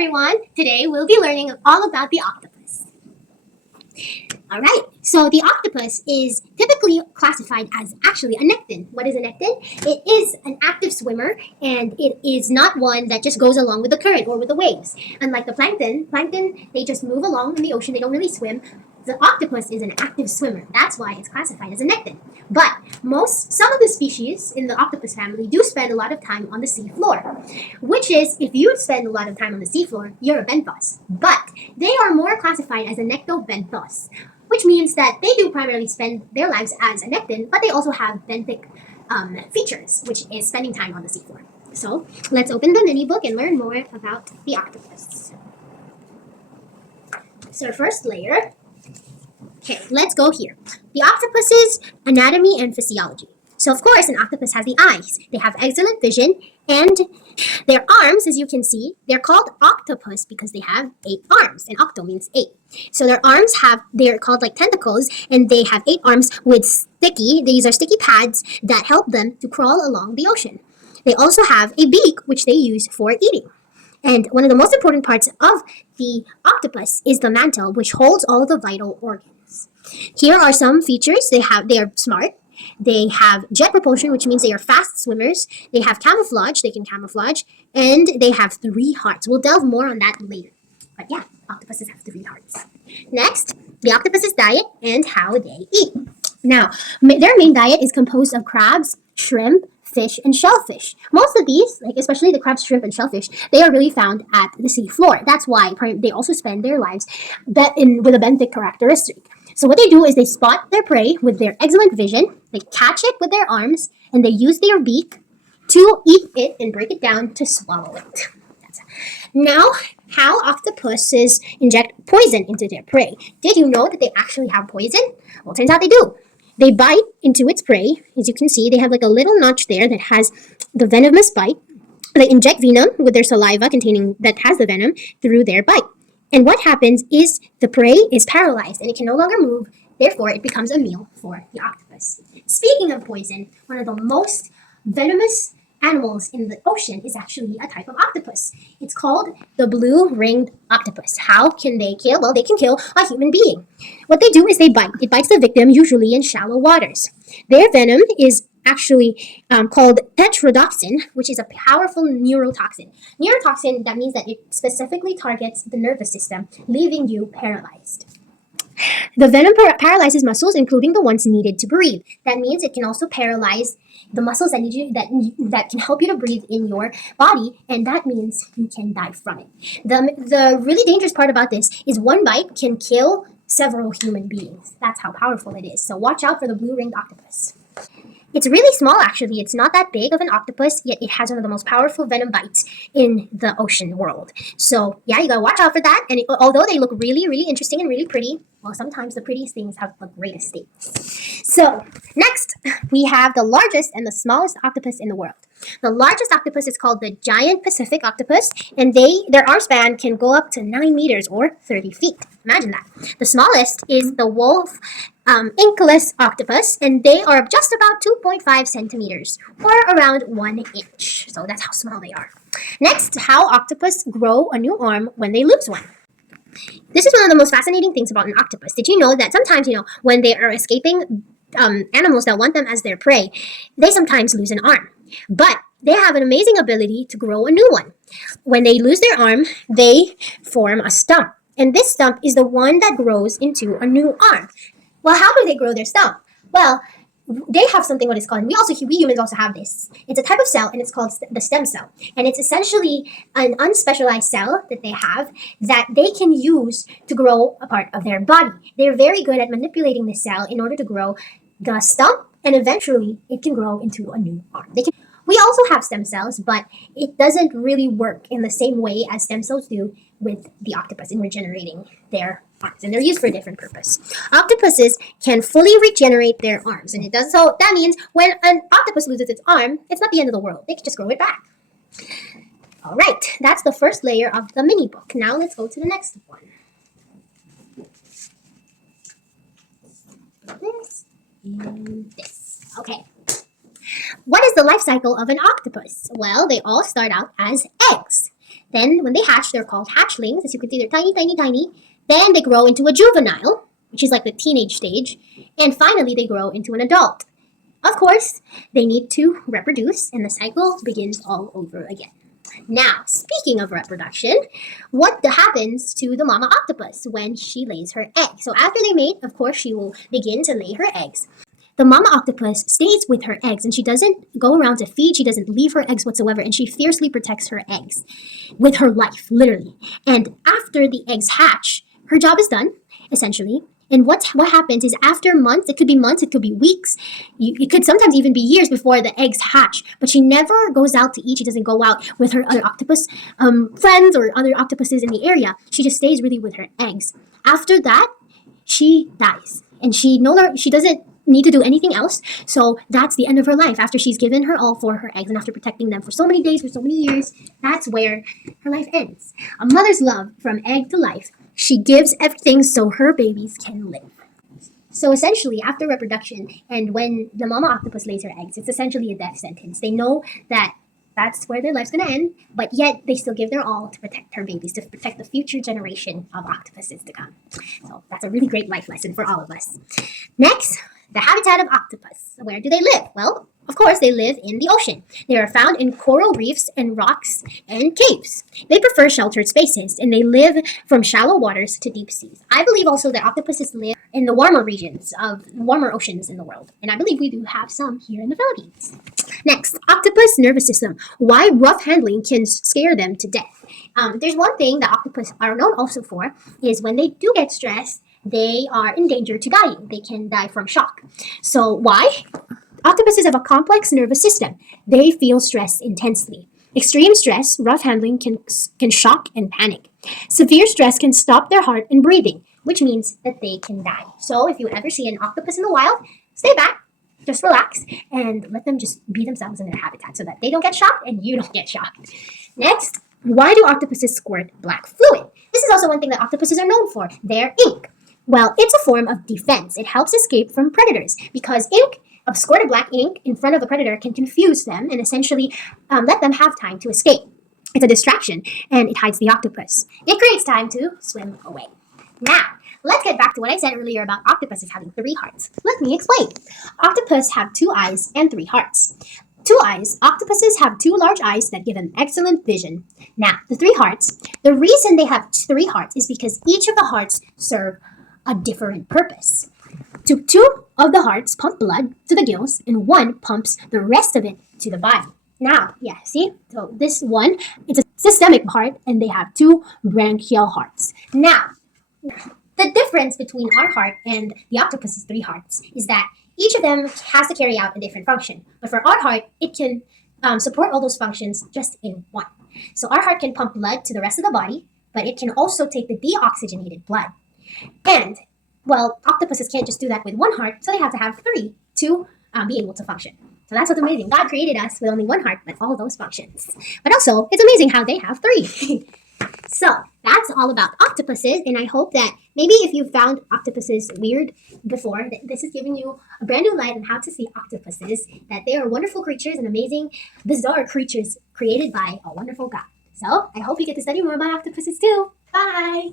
everyone! Today we'll be learning all about the octopus. Alright, so the octopus is typically classified as actually a nekton. What is a nekton? It is an active swimmer and it is not one that just goes along with the current or with the waves. Unlike the plankton, they just move along in the ocean, they don't really swim. The octopus is an active swimmer. That's why it's classified as a nekton. But some of the species in the octopus family do spend a lot of time on the sea floor, which is, if you spend a lot of time on the sea floor, you're a benthos. But they are more classified as a nectobenthos, which means that they do primarily spend their lives as a nekton, but they also have benthic features, which is spending time on the sea floor. So let's open the mini book and learn more about the octopus. So first layer. Okay, let's go here. The octopus's anatomy and physiology. So of course, an octopus has the eyes. They have excellent vision, and their arms, as you can see, they're called octopus because they have 8 arms, and octo means 8. So their arms they're called like tentacles, and they have 8 arms with these are sticky pads that help them to crawl along the ocean. They also have a beak, which they use for eating. And one of the most important parts of the octopus is the mantle, which holds all the vital organs. Here are some features. They are smart. They have jet propulsion, which means they are fast swimmers. They have camouflage. They can camouflage. And they have 3 hearts. We'll delve more on that later. But yeah, octopuses have 3 hearts. Next, the octopus's diet and how they eat. Now, their main diet is composed of crabs, shrimp, fish, and shellfish. Most of these, like especially the crabs, shrimp, and shellfish, they are really found at the sea floor. That's why they also spend their lives with a benthic characteristic. So what they do is they spot their prey with their excellent vision, they catch it with their arms, and they use their beak to eat it and break it down to swallow it. Now, how octopuses inject poison into their prey. Did you know that they actually have poison? Well, turns out they do. They bite into its prey. As you can see, they have like a little notch there that has the venomous bite. They inject venom with their saliva that has the venom through their bite. And what happens is the prey is paralyzed and it can no longer move. Therefore, it becomes a meal for the octopus. Speaking of poison, one of the most venomous animals in the ocean is actually a type of octopus. It's called the blue-ringed octopus. How can they kill? Well, they can kill a human being. What they do is they bite. It bites the victim, usually in shallow waters. Their venom is actually called tetrodotoxin, which is a powerful neurotoxin. Neurotoxin, that means that it specifically targets the nervous system, leaving you paralyzed. The venom paralyzes muscles, including the ones needed to breathe. That means it can also paralyze the muscles that can help you to breathe in your body, and that means you can die from it. The really dangerous part about this is one bite can kill several human beings. That's how powerful it is. So watch out for the blue-ringed octopus. It's really small, actually. It's not that big of an octopus, yet it has one of the most powerful venom bites in the ocean world. So, yeah, you gotta watch out for that. And although they look really, really interesting and really pretty, well, sometimes the prettiest things have the greatest states. So, next, we have the largest and the smallest octopus in the world. The largest octopus is called the giant Pacific octopus, and their arm span can go up to 9 meters or 30 feet. Imagine that. The smallest is the wolf inkless octopus, and they are just about 2.5 centimeters or around 1 inch. So that's how small they are. Next, how octopus grow a new arm when they lose one. This is one of the most fascinating things about an octopus. Did you know that sometimes, when they are escaping animals that want them as their prey, they sometimes lose an arm. But they have an amazing ability to grow a new one. When they lose their arm, they form a stump. And this stump is the one that grows into a new arm. Well, how do they grow their stump? Well, they have something what is called, we humans also have this. It's a type of cell, and it's called the stem cell. And it's essentially an unspecialized cell that they have that they can use to grow a part of their body. They're very good at manipulating the cell in order to grow the stump, and eventually it can grow into a new arm. We also have stem cells, but it doesn't really work in the same way as stem cells do with the octopus in regenerating their arms, and they're used for a different purpose. Octopuses can fully regenerate their arms, and so that means when an octopus loses its arm, it's not the end of the world. They can just grow it back. All right, that's the first layer of the mini book. Now let's go to the next one. This and this. Okay. What is the life cycle of an octopus? Well, they all start out as eggs. Then when they hatch, they're called hatchlings. As you can see, they're tiny, tiny, tiny. Then they grow into a juvenile, which is like the teenage stage. And finally, they grow into an adult. Of course, they need to reproduce, and the cycle begins all over again. Now, speaking of reproduction, what happens to the mama octopus when she lays her egg? So after they mate, of course, she will begin to lay her eggs. The mama octopus stays with her eggs, and she doesn't go around to feed. She doesn't leave her eggs whatsoever, and she fiercely protects her eggs with her life, literally. And after the eggs hatch, her job is done, essentially. And what happens is after months, it could be months, it could be weeks, it could sometimes even be years before the eggs hatch. But she never goes out to eat. She doesn't go out with her other octopus friends or other octopuses in the area. She just stays really with her eggs. After that, she dies, and she doesn't need to do anything else. So that's the end of her life. After she's given her all for her eggs, and after protecting them for so many days, for so many years, that's where her life ends. A mother's love from egg to life. She gives everything so her babies can live. So essentially, after reproduction, and when the mama octopus lays her eggs, it's essentially a death sentence. They know that that's where their life's going to end, but yet they still give their all to protect her babies, to protect the future generation of octopuses to come. So that's a really great life lesson for all of us. Next, the habitat of octopus. Where do they live? Well, of course, they live in the ocean. They are found in coral reefs and rocks and caves. They prefer sheltered spaces, and they live from shallow waters to deep seas. I believe also that octopuses live in the warmer regions of warmer oceans in the world, and I believe we do have some here in the Philippines. Next, octopus nervous system. Why rough handling can scare them to death. There's one thing that octopus are known also for is when they do get stressed, they are in danger to dying. They can die from shock. So why? Octopuses have a complex nervous system. They feel stress intensely. Extreme stress, rough handling can shock and panic. Severe stress can stop their heart and breathing, which means that they can die. So if you ever see an octopus in the wild, stay back, just relax, and let them just be themselves in their habitat so that they don't get shocked and you don't get shocked. Next, why do octopuses squirt black fluid? This is also one thing that octopuses are known for, their ink. Well, it's a form of defense. It helps escape from predators because ink, of squirted black ink in front of a predator, can confuse them and essentially let them have time to escape. It's a distraction, and it hides the octopus. It creates time to swim away. Now, let's get back to what I said earlier about octopuses having 3 hearts. Let me explain. Octopus have 2 eyes and 3 hearts. 2 eyes. Octopuses have 2 large eyes that give them excellent vision. Now, the 3 hearts. The reason they have 3 hearts is because each of the hearts serve a different purpose. 2 of the hearts pump blood to the gills, and 1 pumps the rest of it to the body. Now, yeah, see? So this one, it's a systemic heart, and they have 2 branchial hearts. Now, the difference between our heart and the octopus's 3 hearts is that each of them has to carry out a different function. But for our heart, it can support all those functions just in one. So our heart can pump blood to the rest of the body, but it can also take the deoxygenated blood. And, well, octopuses can't just do that with 1 heart, so they have to have 3 to be able to function. So that's what's amazing. God created us with only 1 heart, but all those functions. But also, it's amazing how they have 3. So that's all about octopuses, and I hope that maybe if you found octopuses weird before, this is giving you a brand new light on how to see octopuses, that they are wonderful creatures and amazing, bizarre creatures created by a wonderful God. So I hope you get to study more about octopuses too. Bye!